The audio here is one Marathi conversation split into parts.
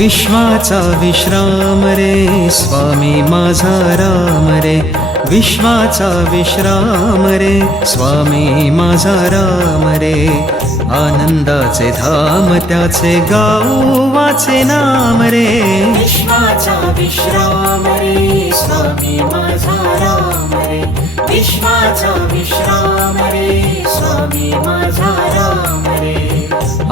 विश्वाचा विश्राम रे स्वामी माझा राम रे, विश्वाचा विश्राम रे स्वामी माझा राम रे. आनंदाचे धाम त्याचे गाऊ वाचे नाम रे, विश्वाचा विश्राम रे स्वामी माझा राम रे, विश्वाचा विश्राम रे स्वामी माझा राम रे.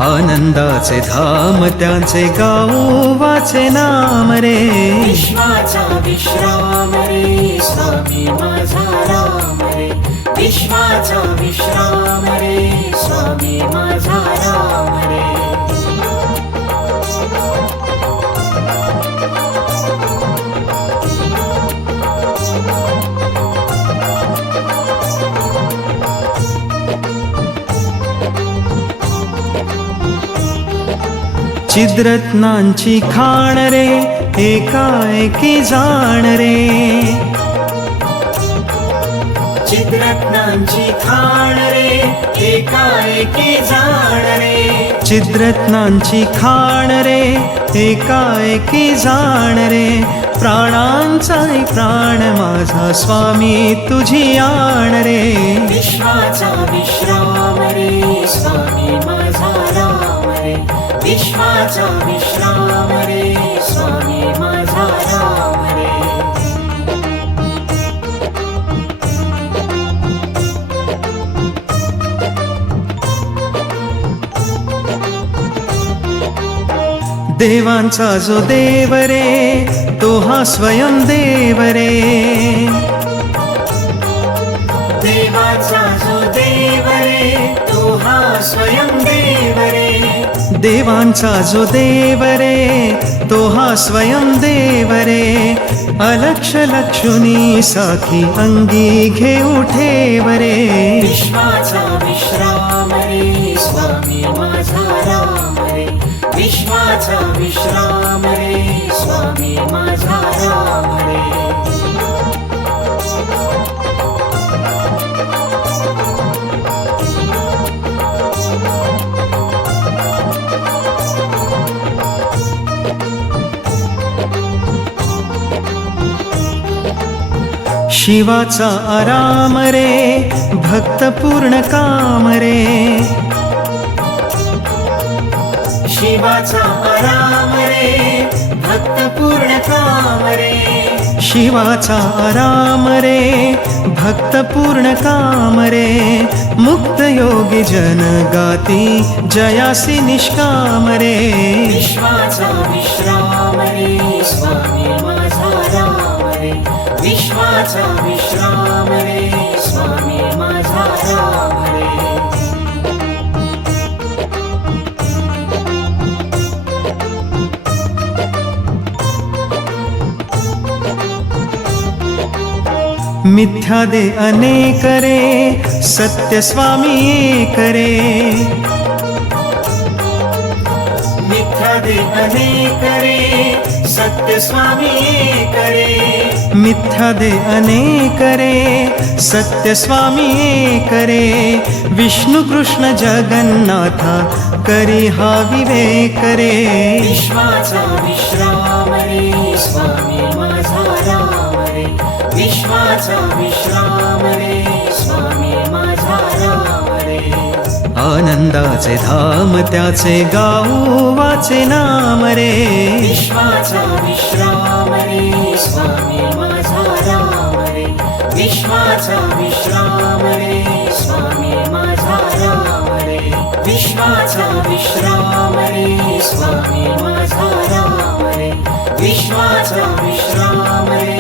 आनंदाचे धाम त्याचे गाऊ वाचे नाम रे, विश्वाचा विश्राम रे स्वामी माझा राम रे, विश्वाचा विश्राम रे स्वामी माझा राम रे. चिद्रत्नांची खाण रे एकाएकी जाण रे, चिद्रत्नांची खाण रे एकाएकी जाण रे, चिद्रत्नांची खाण रे एकाएकी जाण रे. प्राणांचा प्राण माझा स्वामी तुझी आण रे, विश्वाचा विश्राम रे स्वामी माझा राम रे, विश्वाचा विश्राम रे स्वामी माझा राम रे. देवांचा जो देव रे तो हा स्वयं देव रे, देवाचा जो देव रे तो हा स्वयं देव रे, देवांचा जो देव रे तो हा स्वयं देव रे. अलक्ष लक्षुनी साखी अंगी घेऊ ठेव रे, विश्वाचा विश्राम रे स्वामी माझा राम रे, विश्वाचा विश्राम रे स्वामी माझा राम रे. शिवाचा आराम रे भक्त पूर्ण काम रे, शिवाचा आराम रे भक्त पूर्ण काम रे, शिवाचा आराम रे भक्त पूर्ण काम रे. मुक्त योगी जन गाती जयासी निष्काम रे, विश्वाचा विश्राम रे स्वामी माझा राम रे, विश्वाचा विश्राम रे स्वामी माझा राम रे. मिथ्या दे अनेक रे सत्य स्वामी एक रे, मिथ्या दे अनेक रे सत्य स्वामी एक रे, मिथ्या दे अनेक रे सत्य स्वामी एक रे. विष्णु कृष्ण जगन्नाथा करी हा विवेक रे, विश्वाचा विश्राम रे स्वामी माझा राम रे, विश्वाचा विश्राम रे स्वामी माझा राम रे. आनंदाचे धाम त्याचे गाऊ वाचे नाम रे, विश्वाचा विश्राम रे स्वामी माझा राम रे, विश्वाचा विश्राम रे स्वामी माझा राम रे, विश्वाचा विश्राम रे स्वामी माझा राम रे, विश्वाचा विश्राम रे